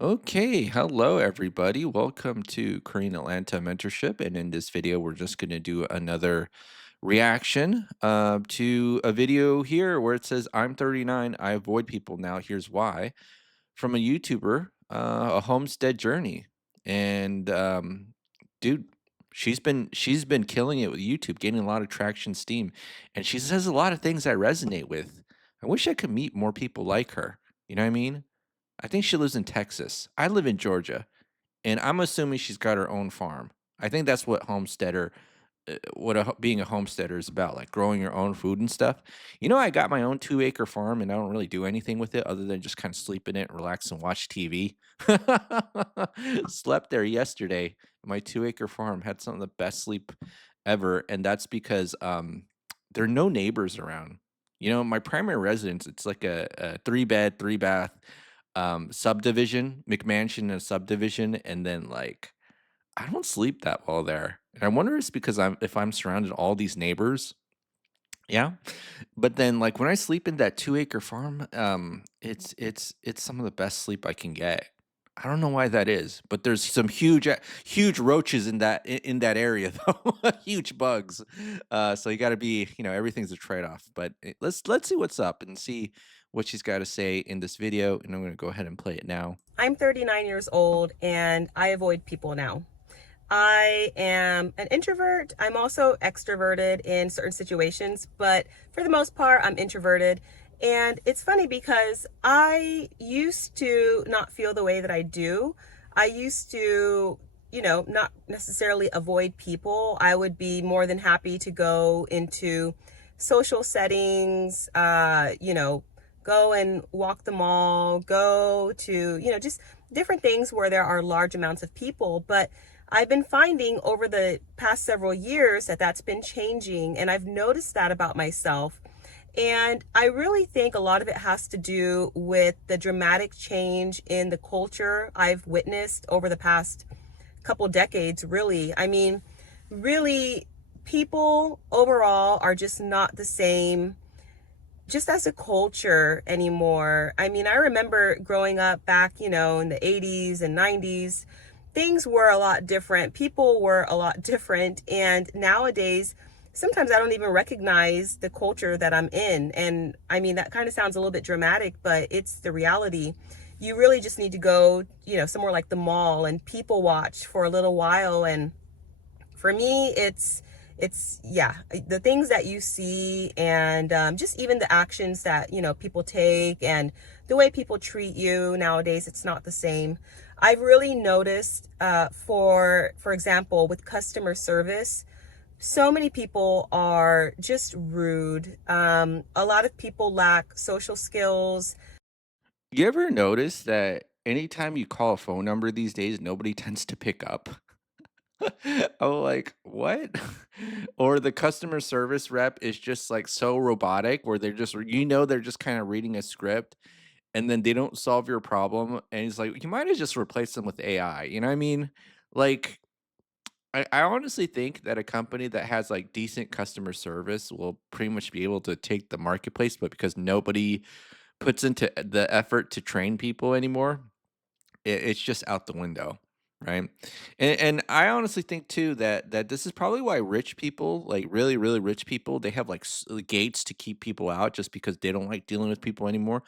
Okay, hello everybody. Welcome to Korean Atlanta Mentorship. And in this video, we're just going to do another reaction to a video here where it says, I'm 39. I avoid people now. Here's why. From a YouTuber, A Homestead Journey. And dude, she's been killing it with YouTube, gaining a lot of traction, steam. And she says a lot of things I resonate with. I wish I could meet more people like her. You know what I mean? I think she lives in Texas. I live in Georgia, and I'm assuming she's got her own farm. I think that's what being a homesteader is about, like growing your own food and stuff. I got my own 2 acre farm, and I don't really do anything with it other than just kind of sleep in it, relax, and watch TV. Slept there yesterday. My 2 acre farm had some of the best sleep ever, and that's because there are no neighbors around. My primary residence, it's like a 3 bed, 3 bath subdivision, McMansion and a subdivision, and then like I don't sleep that well there. And I wonder if it's because I'm surrounded all these neighbors. Yeah. But then like when I sleep in that 2 acre farm, it's some of the best sleep I can get. I don't know why that is, but there's some huge roaches in that area though, huge bugs. So you got to be, everything's a trade off. But let's see what's up and see what she's got to say in this video, and I'm going to go ahead and play it now. I'm 39 years old and I avoid people now. I am an introvert. I'm also extroverted in certain situations, but for the most part, I'm introverted. And it's funny because I used to not feel the way that I do. I used to, not necessarily avoid people. I would be more than happy to go into social settings, go and walk the mall, go to, just different things where there are large amounts of people. But I've been finding over the past several years that that's been changing, and I've noticed that about myself. And I really think a lot of it has to do with the dramatic change in the culture I've witnessed over the past couple decades, really. I mean, really, people overall are just not the same just as a culture anymore. I mean, I remember growing up back, in the 80s and 90s, things were a lot different. People were a lot different. And nowadays, sometimes I don't even recognize the culture that I'm in. And I mean, that kind of sounds a little bit dramatic, but it's the reality. You really just need to go, somewhere like the mall and people watch for a little while. And for me, it's yeah, the things that you see, and just even the actions that people take and the way people treat you nowadays, it's not the same. I've really noticed, for example, with customer service, so many people are just rude. A lot of people lack social skills. You ever notice that anytime you call a phone number these days, nobody tends to pick up? I'm like, "What?" Or the customer service rep is just, like, so robotic where they're just kinda reading a script, and then they don't solve your problem, and it's like, you might have just replaced them with AI, you know what I mean? Like, I honestly think that a company that has, like, decent customer service will pretty much be able to take the marketplace, but because nobody puts into the effort to train people anymore, it's just out the window, right? And I honestly think too that this is probably why rich people, like really, really rich people, they have like gates to keep people out just because they don't like dealing with people anymore.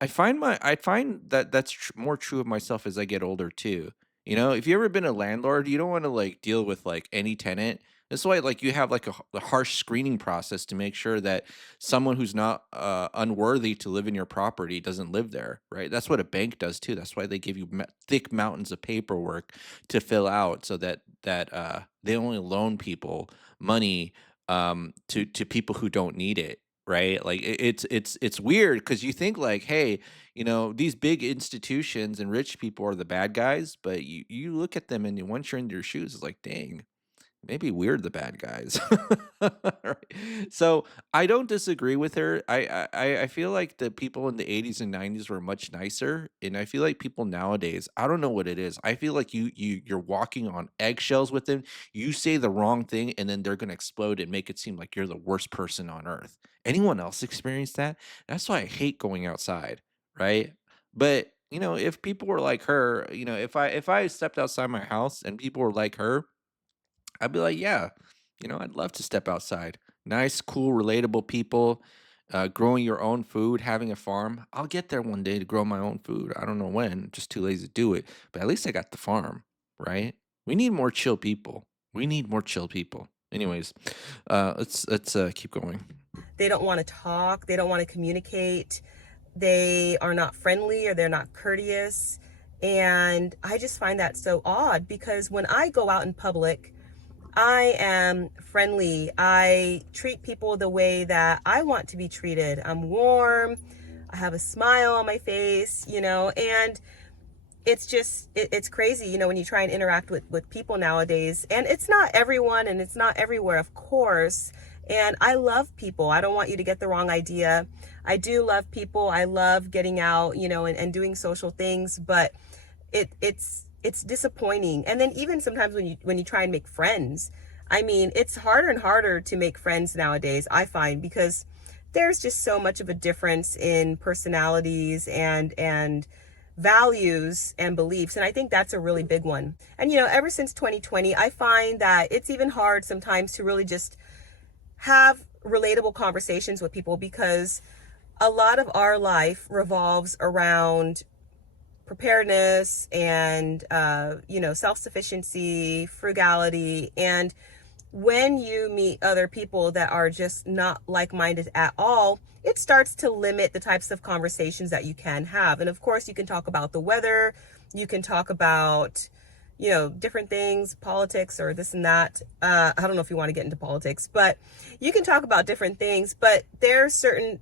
I find that that's more true of myself as I get older too. If you ever been a landlord, you don't want to like deal with like any tenant. That's why like you have like a harsh screening process to make sure that someone who's not unworthy to live in your property doesn't live there, right? That's what a bank does too. That's why they give you thick mountains of paperwork to fill out so that they only loan people money to people who don't need it. Right, like it's weird because you think like, hey, these big institutions and rich people are the bad guys, but you look at them and once you're in their shoes, it's like, dang, maybe we're the bad guys. Right. So I don't disagree with her. I feel like the people in the 80s and 90s were much nicer. And I feel like people nowadays, I don't know what it is. I feel like you're walking on eggshells with them. You say the wrong thing and then they're gonna explode and make it seem like you're the worst person on earth. Anyone else experience that? That's why I hate going outside, right? But if people were like her, if I stepped outside my house and people were like her, I'd be like, yeah, I'd love to step outside. Nice, cool, relatable people, growing your own food, having a farm. I'll get there one day to grow my own food. I don't know when, just too lazy to do it. But at least I got the farm, right? We need more chill people. We need more chill people. Anyways, let's keep going. They don't want to talk, they don't want to communicate, they are not friendly or they're not courteous. And I just find that so odd because when I go out in public, I am friendly. I treat people the way that I want to be treated. I'm warm. I have a smile on my face, and it's just it's crazy, when you try and interact with people nowadays. And it's not everyone and it's not everywhere, of course. And I love people. I don't want you to get the wrong idea. I do love people. I love getting out, and doing social things, but it's disappointing. And then even sometimes when you try and make friends, I mean, it's harder and harder to make friends nowadays, I find, because there's just so much of a difference in personalities and values and beliefs. And I think that's a really big one. And ever since 2020, I find that it's even hard sometimes to really just have relatable conversations with people, because a lot of our life revolves around preparedness and self-sufficiency, frugality. And when you meet other people that are just not like-minded at all, it starts to limit the types of conversations that you can have. And of course, you can talk about the weather, you can talk about different things, politics or this and that. I don't know if you want to get into politics, but you can talk about different things, but there are certain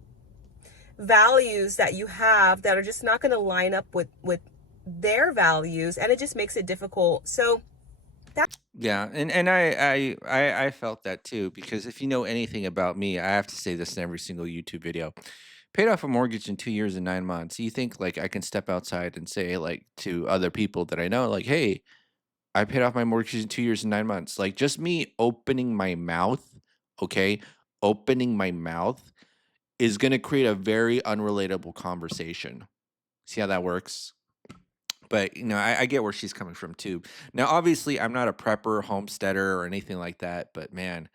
values that you have that are just not going to line up with their values, and it just makes it difficult. So that Yeah, and I felt that too, because if you know anything about me, I have to say this in every single YouTube video. Paid off a mortgage in 2 years and 9 months. You think like I can step outside and say like to other people that I know, like, "Hey, I paid off my mortgage in 2 years and 9 months." Like just me opening my mouth, okay? Opening my mouth is going to create a very unrelatable conversation. See how that works? But, I get where she's coming from too. Now, obviously, I'm not a prepper, homesteader, or anything like that, but man,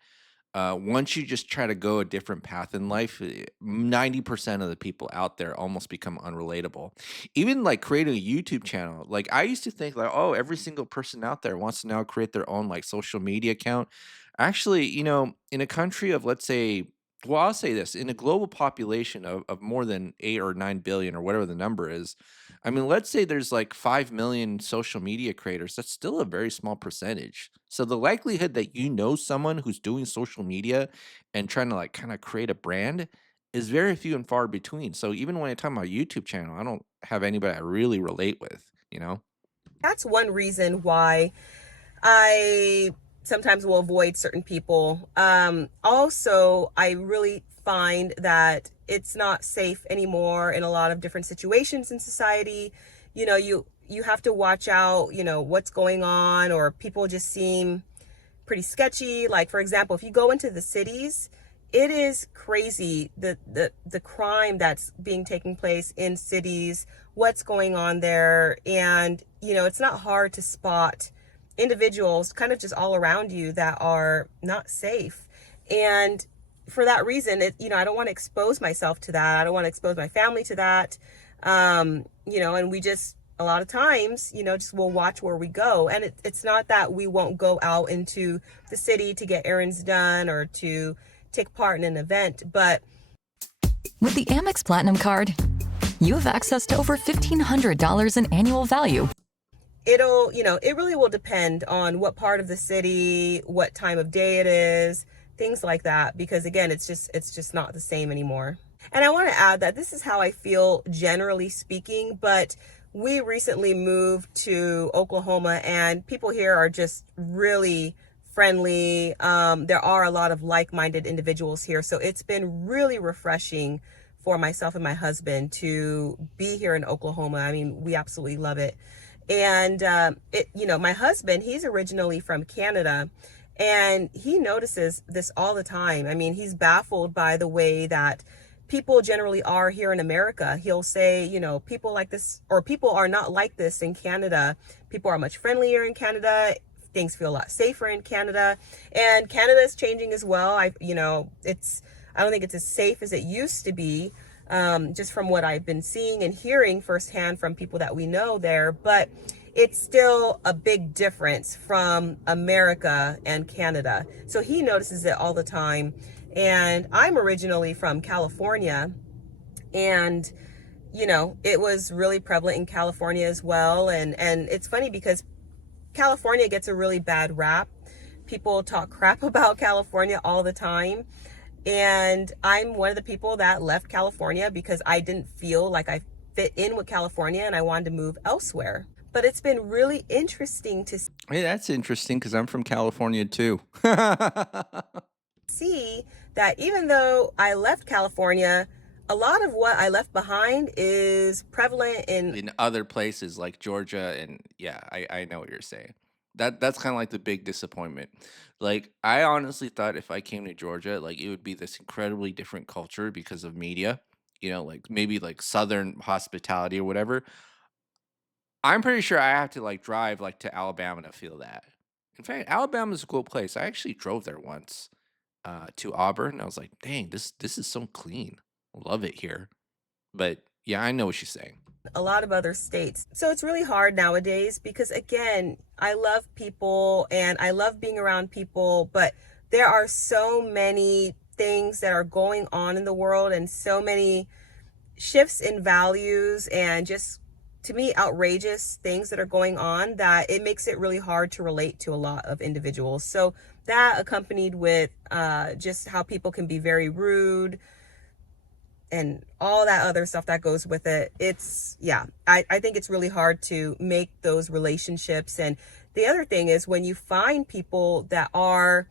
once you just try to go a different path in life, 90% of the people out there almost become unrelatable. Even like creating a YouTube channel. Like I used to think like, oh, every single person out there wants to now create their own like social media account. Actually, in a country of let's say, well, I'll say this, in a global population of more than 8 or 9 billion or whatever the number is, I mean, let's say there's like 5 million social media creators. That's still a very small percentage. So the likelihood that you know someone who's doing social media and trying to like kind of create a brand is very few and far between. So even when I talk about YouTube channel, I don't have anybody I really relate with. that's one reason why I sometimes will avoid certain people. Also, I really find that it's not safe anymore in a lot of different situations in society. You have to watch out, what's going on, or people just seem pretty sketchy. Like for example, if you go into the cities, it is crazy the crime that's being taking place in cities, what's going on there. And it's not hard to spot individuals kind of just all around you that are not safe. And for that reason, I don't want to expose myself to that. I don't want to expose my family to that. And we just a lot of times, just we'll watch where we go. And it's not that we won't go out into the city to get errands done or to take part in an event, but With the Amex Platinum Card, you have access to over $1,500 in annual value. it really will depend on what part of the city, what time of day it is, things like that, because again, it's just not the same anymore. And I want to add that this is how I feel generally speaking, but we recently moved to Oklahoma and people here are just really friendly. There are a lot of like-minded individuals here, so it's been really refreshing for myself and my husband to be here in Oklahoma. I mean, we absolutely love it. And my husband, he's originally from Canada, and he notices this all the time. I mean, he's baffled by the way that people generally are here in America. He'll say, you know, people like this, or people are not like this in Canada. People are much friendlier in Canada. Things feel a lot safer in Canada. And Canada is changing as well. I don't think it's as safe as it used to be, just from what I've been seeing and hearing firsthand from people that we know there. But it's still a big difference from America and Canada. So he notices it all the time. And I'm originally from California, and it was really prevalent in California as well. And it's funny because California gets a really bad rap. People talk crap about California all the time. And I'm one of the people that left California because I didn't feel like I fit in with California and I wanted to move elsewhere. But it's been really interesting to Hey, that's interesting because I'm from California too. see that even though I left California, a lot of what I left behind is prevalent in In other places like Georgia, and yeah, I know what you're saying. That's kind of like the big disappointment. Like I honestly thought if I came to Georgia, like it would be this incredibly different culture because of media, like maybe like southern hospitality or whatever. I'm pretty sure I have to like drive like to Alabama to feel that. In fact, Alabama's a cool place. I actually drove there once to Auburn. I was like, dang, this is so clean. Love it here. But yeah, I know what she's saying. a lot of other states. So it's really hard nowadays because, again, I love people and I love being around people, but there are so many things that are going on in the world and so many shifts in values and just, to me, outrageous things that are going on that it makes it really hard to relate to a lot of individuals. So that, accompanied with just how people can be very rude and all that other stuff that goes with it. I think it's really hard to make those relationships. And the other thing is, when you find people that are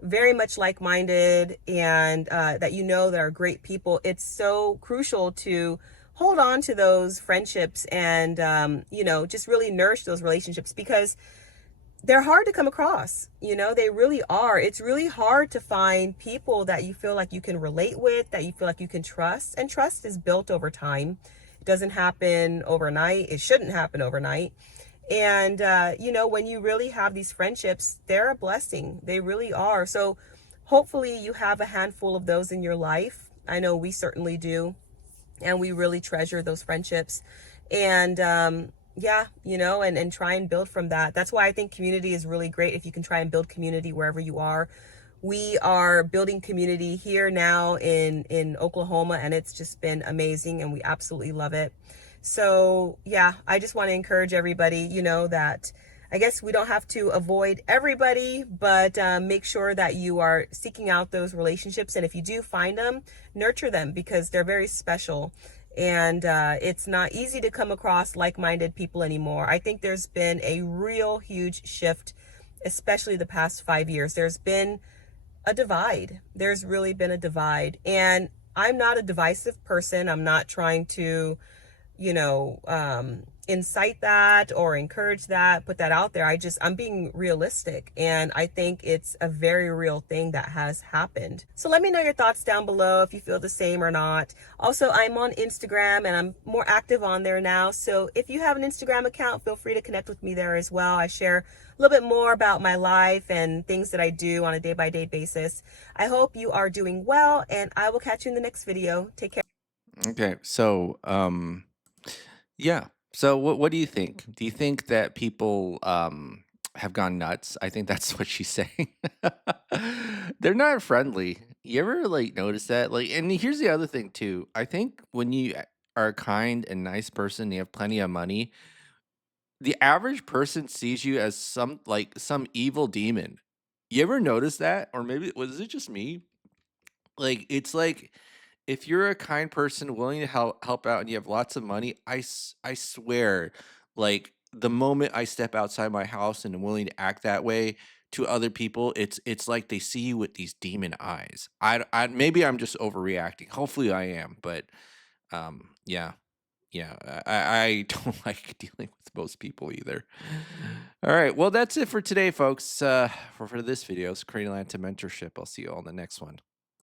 very much like-minded and that that are great people, it's so crucial to hold on to those friendships and just really nourish those relationships, because they're hard to come across. They really are. It's really hard to find people that you feel like you can relate with, that you feel like you can trust. And trust is built over time. It doesn't happen overnight. It shouldn't happen overnight. And, when you really have these friendships, they're a blessing. They really are. So hopefully you have a handful of those in your life. I know we certainly do. And we really treasure those friendships. And, and try and build from that. That's why I think community is really great, if you can try and build community wherever you are. We are building community here now in Oklahoma, and it's just been amazing, and we absolutely love it. So yeah, I just want to encourage everybody, that I guess we don't have to avoid everybody, but make sure that you are seeking out those relationships. And if you do find them, nurture them, because they're very special. And it's not easy to come across like-minded people anymore. I think there's been a real huge shift, especially the past 5 years. There's been a divide. There's really been a divide. And I'm not a divisive person. I'm not trying to, incite that or encourage that, put that out there. I'm being realistic, and I think it's a very real thing that has happened. So let me know your thoughts down below if you feel the same or not. Also, I'm on Instagram and I'm more active on there now. So if you have an Instagram account, feel free to connect with me there as well. I share a little bit more about my life and things that I do on a day-by-day basis. I hope you are doing well, and I will catch you in the next video. Take care. Okay, so yeah. So what do you think? Do you think that people have gone nuts? I think that's what she's saying. They're not friendly. You ever like notice that? Like, and here's the other thing too. I think when you are a kind and nice person, you have plenty of money, the average person sees you as some evil demon. You ever notice that? Or maybe was it just me? Like it's like if you're a kind person willing to help out and you have lots of money, I swear, like the moment I step outside my house and I'm willing to act that way to other people, it's like they see you with these demon eyes. I maybe I'm just overreacting. Hopefully I am, but yeah. Yeah, I don't like dealing with most people either. All right, well, that's it for today, folks. For this video, it's Creating Land to Mentorship. I'll see you all in the next one.